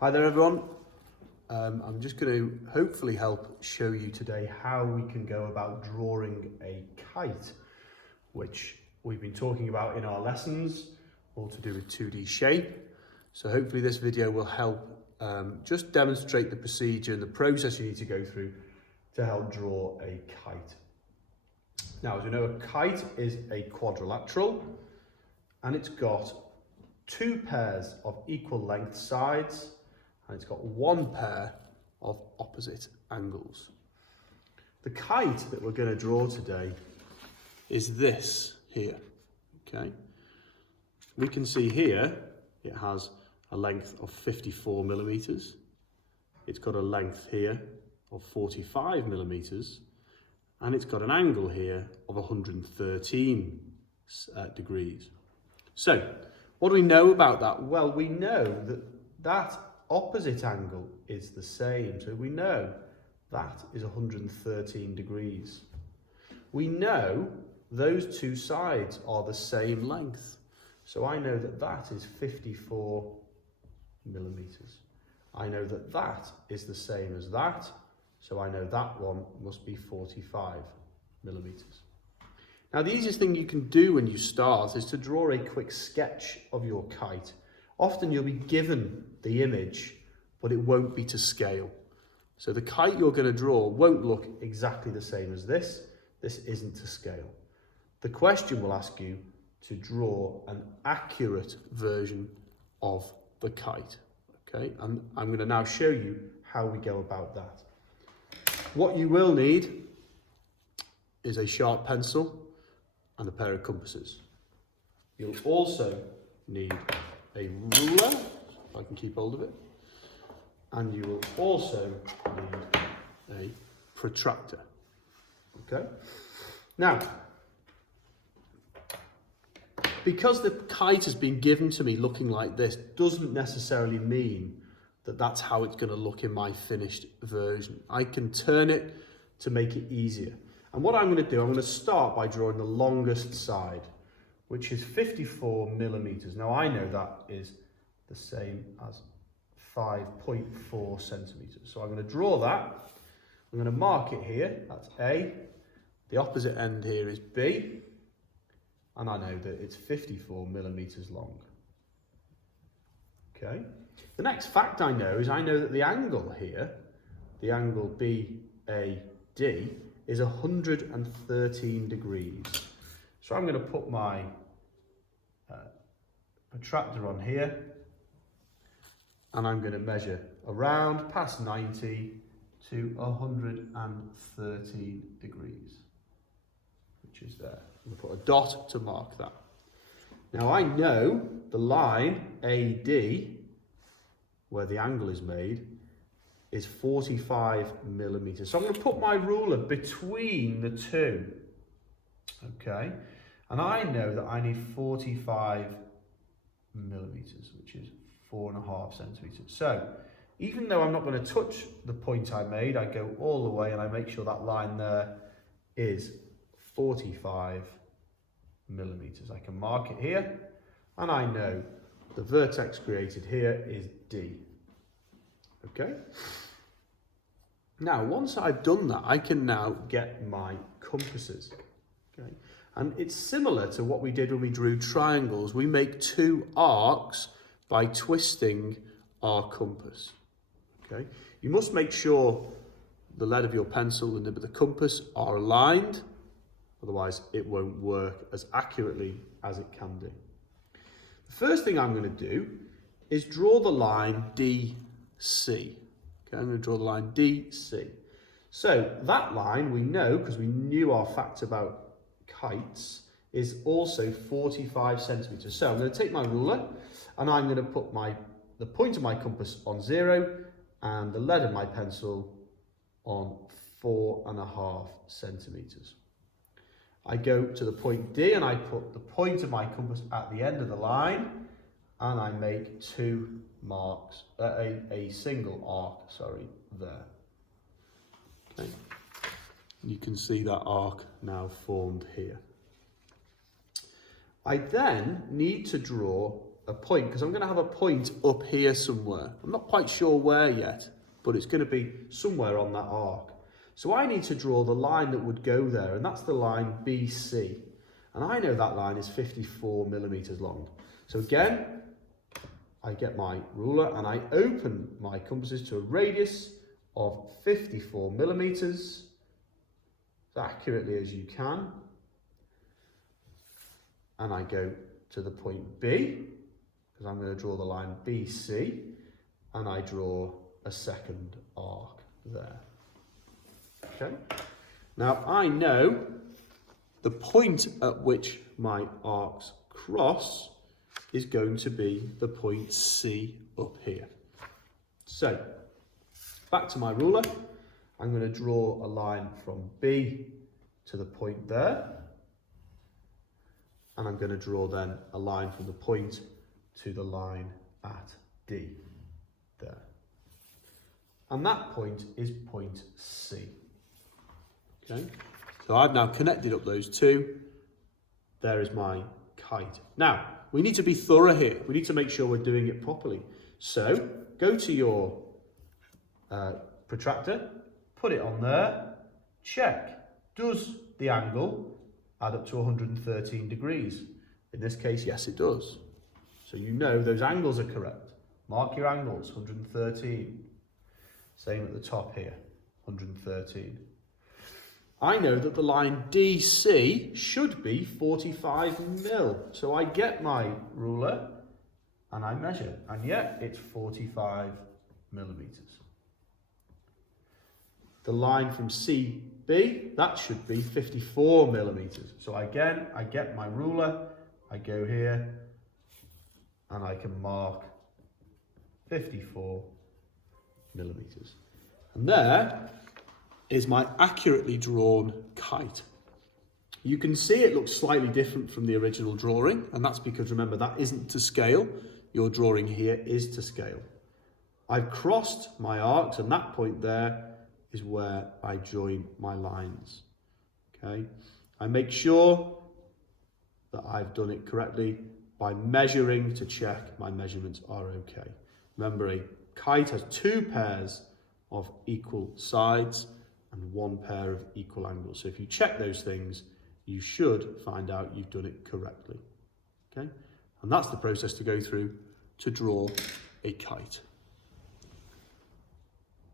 Hi there everyone. I'm just going to hopefully help show you today how we can go about drawing a kite, which we've been talking about in our lessons, all to do with 2D shape. So hopefully this video will help just demonstrate the procedure and the process you need to go through to help draw a kite. Now, as you know, a kite is a quadrilateral and it's got two pairs of equal length sides and it's got one pair of opposite angles. The kite that we're going to draw today is this here, okay? We can see here it has a length of 54 millimeters. It's got a length here of 45 millimeters and it's got an angle here of 113 degrees. So what do we know about that? Well, we know that that opposite angle is the same. So we know that is 113 degrees. We know those two sides are the same length. So I know that that is 54 millimeters. I know that that is the same as that. So I know that one must be 45 millimeters. Now, the easiest thing you can do when you start is to draw a quick sketch of your kite. Often you'll be given the image, but it won't be to scale. So the kite you're going to draw won't look exactly the same as this. This isn't to scale. The question will ask you to draw an accurate version of the kite. Okay, and I'm going to now show you how we go about that. What you will need is a sharp pencil and a pair of compasses. You'll also need a ruler, if I can keep hold of it, and you will also need a protractor. Okay? Now, because the kite has been given to me looking like this, doesn't necessarily mean that that's how it's going to look in my finished version. I can turn it to make it easier. And what I'm going to do, I'm going to start by drawing the longest side, which is 54 millimeters. Now I know that is the same as 5.4 centimeters. So I'm going to draw that. I'm going to mark it here. That's A. The opposite end here is B. And I know that it's 54 millimeters long. Okay. The next fact I know is I know that the angle here, the angle BAD, is 113 degrees. So I'm going to put my protractor on here and I'm going to measure around past 90 to 113 degrees, which is there. I'm going to put a dot to mark that. Now I know the line AD, where the angle is made, is 45 millimeters. So I'm going to put my ruler between the two. Okay. And I know that I need 45 millimeters, which is 4.5 centimeters. So even though I'm not going to touch the point I made, I go all the way and I make sure that line there is 45 millimeters. I can mark it here and I know the vertex created here is D. Okay. Now, once I've done that, I can now get my compasses. Okay. And it's similar to what we did when we drew triangles. We make two arcs by twisting our compass. Okay. You must make sure the lead of your pencil and the nib of the compass are aligned. Otherwise, it won't work as accurately as it can do. The first thing I'm going to do is draw the line DC. Okay, I'm going to draw the line DC. So that line we know, because we knew our fact about kites, is also 45 centimeters. So I'm going to take my ruler and I'm going to put the point of my compass on 0 and the lead of my pencil on 4.5 centimeters. I go to the point D and I put the point of my compass at the end of the line and I make two marks, a single arc, there. Okay. You can see that arc now formed here. I then need to draw a point, because I'm going to have a point up here somewhere. I'm not quite sure where yet, but it's going to be somewhere on that arc. So I need to draw the line that would go there, and that's the line BC. And I know that line is 54 millimeters long. So again, I get my ruler and I open my compasses to a radius of 54 millimeters, as accurately as you can. And I go to the point B, because I'm going to draw the line BC, and I draw a second arc there. Okay. Now I know the point at which my arcs cross is going to be the point C up here. So, back to my ruler, I'm going to draw a line from B to the point there, and I'm going to draw then a line from the point to the line at D there. And that point is point C. Okay, so I've now connected up those two. There is my kite. Now, we need to be thorough here. We need to make sure we're doing it properly. So, go to your protractor, put it on there, check. Does the angle add up to 113 degrees? In this case, yes, it does. So you know those angles are correct. Mark your angles, 113. Same at the top here, 113. I know that the line DC should be 45 mil. So I get my ruler and I measure, and yet it's 45 millimeters. The line from CB, that should be 54 millimeters. So again, I get my ruler, I go here, and I can mark 54 millimeters. And there is my accurately drawn kite. You can see it looks slightly different from the original drawing, and that's because, remember, that isn't to scale. Your drawing here is to scale. I've crossed my arcs, and that point there is where I join my lines. Okay, I make sure that I've done it correctly by measuring to check my measurements are okay. Remember, a kite has two pairs of equal sides and one pair of equal angles. So if you check those things, you should find out you've done it correctly. Okay, and that's the process to go through to draw a kite.